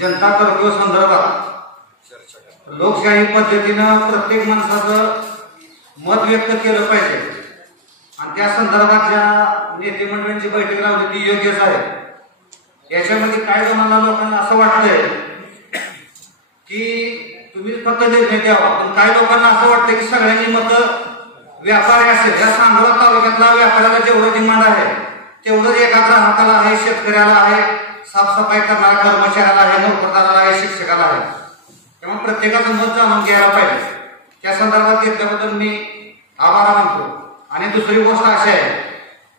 जनता curfew संदर्भात लोकशाही पद्धतीनं प्रत्येक माणसाचं मत व्यक्त केलं पाहिजे आणि त्या संदर्भात ज्या नेते मंडळींची बैठक लावली ती योग्यच आहे। याच्यामध्ये काय जणांना लोकांना असं वाटतंय की तुम्ही फक्त निर्णय द्यावा, पण काही लोकांना असं वाटतं की सगळ्यांनी मत व्यापारी असेल, या सांगोला तालुक्यातला व्यापाऱ्याला जेवढं डिमांड आहे तेवढंच एका ग्राहकाला आहे, शेतकऱ्याला आहे, साफसफाई करणाऱ्या कर्मचाऱ्याला आहे, नोकरदाराला आहे, शिक्षकाला आहे। त्यामुळे प्रत्येकाचं मत जाणून घ्यायला पाहिजे। त्या संदर्भात घेतल्याबद्दल मी आभार मानतो। आणि दुसरी गोष्ट अशी आहे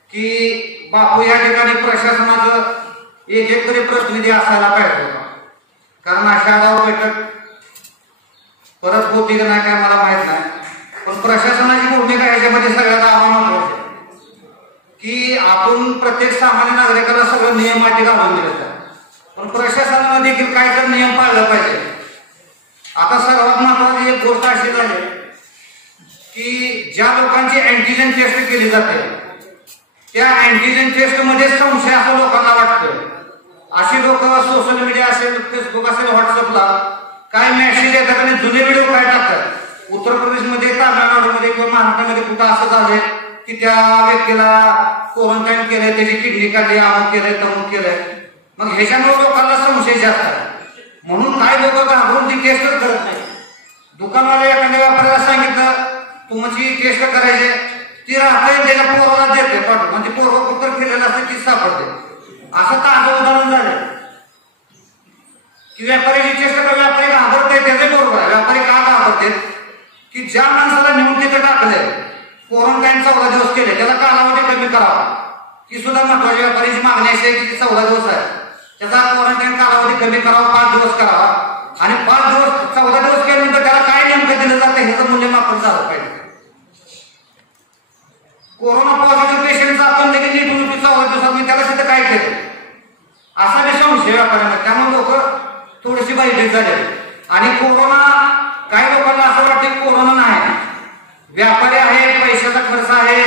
की बापू या ठिकाणी प्रशासनाचं एक तरी प्रतिनिधी असायला पाहिजे होता, कारण अशा गाव बैठक परत होती का नाही काय मला माहित नाही, पण प्रशासनाची भूमिका याच्यामध्ये सगळ्यात महत्त्वाची की आपण प्रत्येक सामान्य नागरिकाला सगळं नियम अटी घालून दिले जातात, पण प्रशासनाने देखील काय तर नियम पाळला पाहिजे। आता सर्वात महत्त्वाची एक गोष्ट अशी झाली की ज्या लोकांची अँटीजेन टेस्ट केली जाते त्या अँटीजेन टेस्ट मध्ये संशय असं लोकांना वाटतं। अशी लोक सोशल मीडिया असेल, फेसबुक असेल, व्हॉट्सअपला काय मेसेज येतात आणि जुने व्हिडिओ काय टाकतात। उत्तर प्रदेशमध्ये, तामिळनाडूमध्ये किंवा महाराष्ट्रामध्ये कुठं असं झालंय की त्या व्यक्तीला क्वारंटाईन केलंय, त्याची किडनी काढली, अमुक केलंय, तमुक केलंय। मग ह्याच्यामुळे लोकांना संशय जास्त आहे, म्हणून काही लोक घाबरून ती टेस्टच करत नाही। दुकानवाले एखाद्या व्यापाऱ्याला सांगितलं तुमची टेस्ट करायची, ती राहते त्याच्या पोराला देते पाठवून, म्हणजे पोरवा कुकर फिरलेलं असतं ती सापडते। असं ताजं उदाहरण झालं की व्यापाऱ्याची टेस्ट का व्यापारी घाबरते, त्याचे बरोबर आहे। व्यापारी का घाबरते की ज्या माणसाला नेऊन तिथं टाकलंय, क्वारंटाईन 14 दिवस केले, त्याला कालावधी कमी करावा, ही सुद्धा महत्वाची व्यापाऱ्याची मागणी अशी आहे की 14 दिवस आहे, त्याचा क्वारंटाईन कालावधी कमी करावा, 5 दिवस करावा। आणि 5 दिवस 14 दिवस केल्यानंतर त्याला काय नेमकं दिलं जातं ह्याचं मूल्यमापन झालं पाहिजे। कोरोना पॉझिटिव्ह पेशंटचा आपण देखील नीट होती 14 दिवसात, मी त्याला तिथं काय केलं असा बी संशय व्यापाऱ्यांना। त्यामुळे लोक थोडीशी भयभीत झाले आणि कोरोना, काही लोकांना असं वाटतं की कोरोना नाही, व्यापारी आहे, पैशाचा खर्च आहे,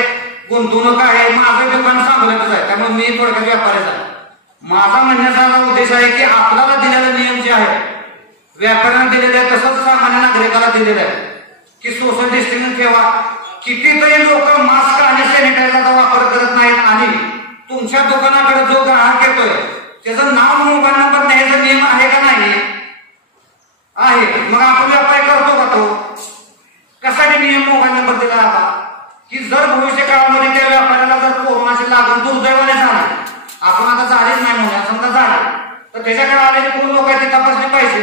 गुंतवणूक आहे, माझं दुकान सांभाळतच आहे, त्यामुळे मी थोडक्यात व्यापारीच आहे। माझा म्हणण्याचा उद्देश आहे की आपल्याला दिलेला नियम जे आहे व्यापाऱ्यांना दिलेलं आहे तसंच सामान्य नागरिकाला दिलेलं आहे की सोशल डिस्टन्सिंग ठेवा। कितीतरी लोक मास्क आणि सॅनिटायझरचा वापर करत नाहीत आणि तुमच्या दुकानाकडे जो ग्राहक येतोय त्याचं नाव, मोबाईल नंबर द्यायचा नियम आहे का नाही आहे, मग आपण व्यापारी करतो का तो? कशासाठी नियम मोबाईल नंबर दिला आता की जर भविष्य काळामध्ये त्या व्यापाऱ्याला जर कोरोनाची लागण दुर्दैवाने झाली, आपण आता झालीच नाही म्हणूया, समजा झाली तर त्याच्याकडे आलेली कोण लोक आहेत ती तपासली पाहिजे।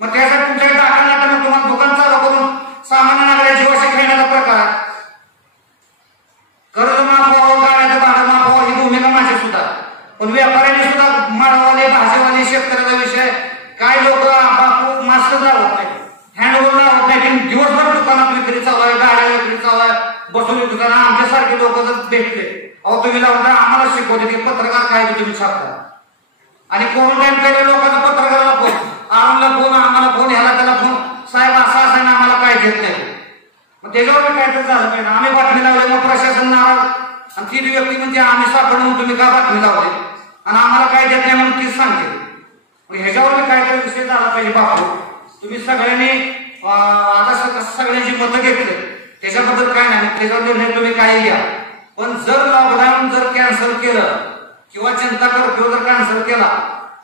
मग त्यासाठी तुमच्याकडे दाखल नाट्यानं तुम्हाला दुकान चालू करून सामान्य नागरिक जीवाशी खेळण्याचा प्रकार आहे। कर्ज माफ व्हावं, गाड्याचं भाडं माफ व्हावं ही भूमिका माझी सुद्धा, पण व्यापाऱ्यांनी सुद्धा माळवाले, भाजीवाले, शेतकऱ्याचा विषय, काय लोक बापू मास्क लावत नाही, हँडओव्हर लावत नाही, पण दिवसभर दुकानात विक्री चालू आहे, गाड्या विक्री चालू आहे, बसून दुकान। आमच्यासारखे लोक जर भेटले, अहो तुम्ही लावता आम्हाला शिकवते की पत्रकार काय तुम्ही छापता, आणि क्वारंटाईन केलेल्या लोकांना पत्रकाराला फोन, आम्हाला फोन, आम्हाला फोन, ह्याला त्याला फोन, साहेब असा असा ना आम्हाला काय घेत नाही। मग त्याच्यावर काय तर झालं पाहिजे। आम्ही बातमी लावली, मग प्रशासन नाराज, आणि ती व्यक्ती म्हणजे आम्ही सापड म्हणून तुम्ही का बातमी लावली आणि आम्हाला काय देत नाही म्हणून तीच सांगते। मग ह्याच्यावर काय तर विषय झाला पाहिजे। बापू तुम्ही सगळ्यांनी आता सगळ्यांची मतं घेतली, त्याच्याबद्दल काय नाही, त्याच्यावर निर्णय तुम्ही काही घ्या, पण जर लॉकडाऊन जर कॅन्सल केलं किंवा जनता कर्फ्यू जर कॅन्सल केला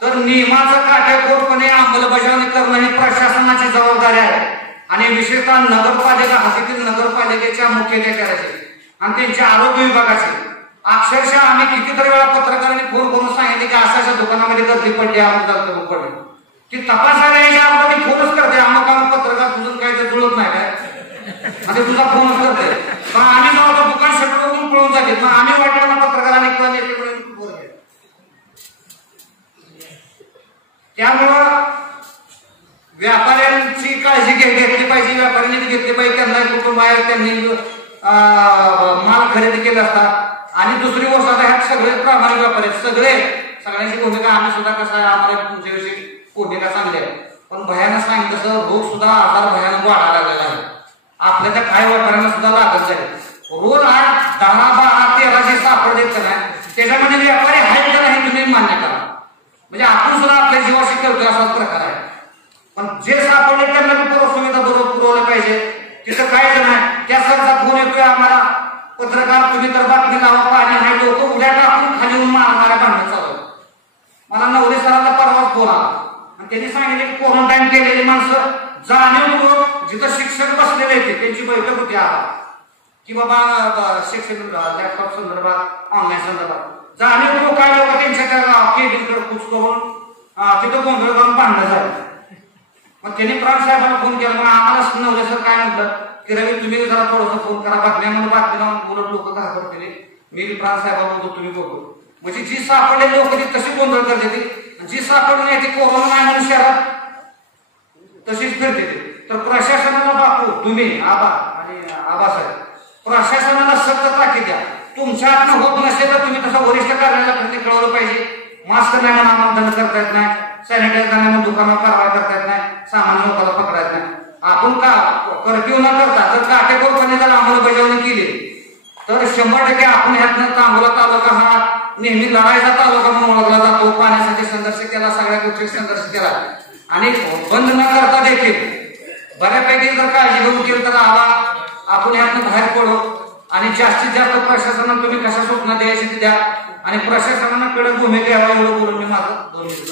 तर नियमाचं काटेकोरपणे अंमलबजावणी करणं ही प्रशासनाची जबाबदारी आहे। आणि विशेषतः नगरपालिका, हद्दीतील नगरपालिकेच्या मुख्याधिकाऱ्याची आणि त्यांच्या आरोग्य विभागाची अक्षरशः आम्ही कितीतरी वेळा पत्रकारांनी फोन करून सांगितले की अशा दुकानामध्ये गर्दी पडली, अमुक पडली, की तपासायला यायच्या अगोदर मी फोनच करते, अमुक पत्रकार तुझं काय ते जुळत नाही काय आणि तुझा फोनच करते, पण आम्ही जेव्हा दुकान शटर करून पळून जाते, मग आम्ही वाटलं पत्रकारांनी किंवा नेते त्यामुळं व्यापाऱ्यांची काळजी घेतली पाहिजे, व्यापाऱ्यांनी घेतली पाहिजे, त्यांना कुटुंब आहे, त्यांनी माल खरेदी केला असतात। आणि दुसरी गोष्ट आता ह्यात सगळे प्रामाणिक व्यापारी सगळ्यांची भूमिका आम्ही सुद्धा कसं आहे, आम्हाला तुमच्याविषयी भूमिका चांगली आहे, पण भयानक सांगितलं तसं रोग सुद्धा आजार भयानक वाढायला लागलेला आहे। आपल्या त्या काही व्यापाऱ्यांना सुद्धा लागत जाईल, रोज 8, 10, 12, 13 सापड देत नाही, त्याच्यामध्ये व्यापारी आहेत का नाही तुम्ही मान्य करा। म्हणजे आपण सुद्धा आपल्या जीवाशी खेळतोय असाच प्रकार आहे. पण जे सापडले त्यांना मी सुविधा पुरवलं पाहिजे. तिथं काहीच नाही. त्या सरचा फोन येतोय आम्हाला, पत्रकार तुम्ही तर बातमी लावा, पाणी नाही, लोक उड्या टाकून खाली येऊन मारणाऱ्या भांडण चालू. मला नवरे सरांना परवाच फोन आला आणि त्यांनी सांगितले की क्वारंटाईन केलेली माणसं जाणीवपूर्वक जिथं शिक्षक बसलेले होते त्यांची बैठक होती आला की बाबा शिक्षण लॅपटॉप संदर्भात, ऑनलाईन संदर्भात जाणीवपूर्वक काय लोक त्यांच्या केबिनकडे कूच करून तिथं गोंधळ करून भांडण झालं. मग त्यांनी प्राण साहेबांना फोन केला. मग आम्हाला नवरे सर काय म्हटलं की रवी तुम्ही जरा थोडंसं फोन करा, बातम्या म्हणून बातमी लावून बोलत लोक काय करते. मी प्राण साहेबांबरोबर तुम्ही बोलतो. म्हणजे जी सापडलेली लोक ती तशी गोंधळ करते ती, जी सापडली नाही ती कोरोना नाही म्हणून शहरात तशीच फिरते ती. तर प्रशासनाला बापू तुम्ही आणि आबासाहेब प्रशासनाला सतत ताकीद द्या. तुमच्या हातनं होत नसेल तर तुम्ही तसं वरिष्ठ कार्यालयाला कळवलं पाहिजे. मास्क नाही म्हणून आम्हाला दंड करता येत नाही, सॅनिटायझर नाही म्हणून दुकानावर कारवाई करता येत नाही, सामान्य लोकांना पकडता येत नाही. आपण का कर्फ्यू न करता जर काटेकोरपणे जर अंमलबजावणी केली तर 100% आपण ह्यातनं सांगोला तालुका हा नेहमी लढाईचा तालुका म्हणून ओळखला जातो. पाण्यासाठी संघर्ष केला, सगळ्या गोष्टी संघर्ष केला आणि बंद न करता देखील बऱ्यापैकी जर काळजी घेऊन केली तर आपण ह्यातनं बाहेर पडू. आणि जास्तीत जास्त प्रशासनाला तुम्ही कशा सूचना द्यायची द्या आणि प्रशासनानं कडक भूमिका घ्यावा एवढं बोलून मी माझं 2 मिनिट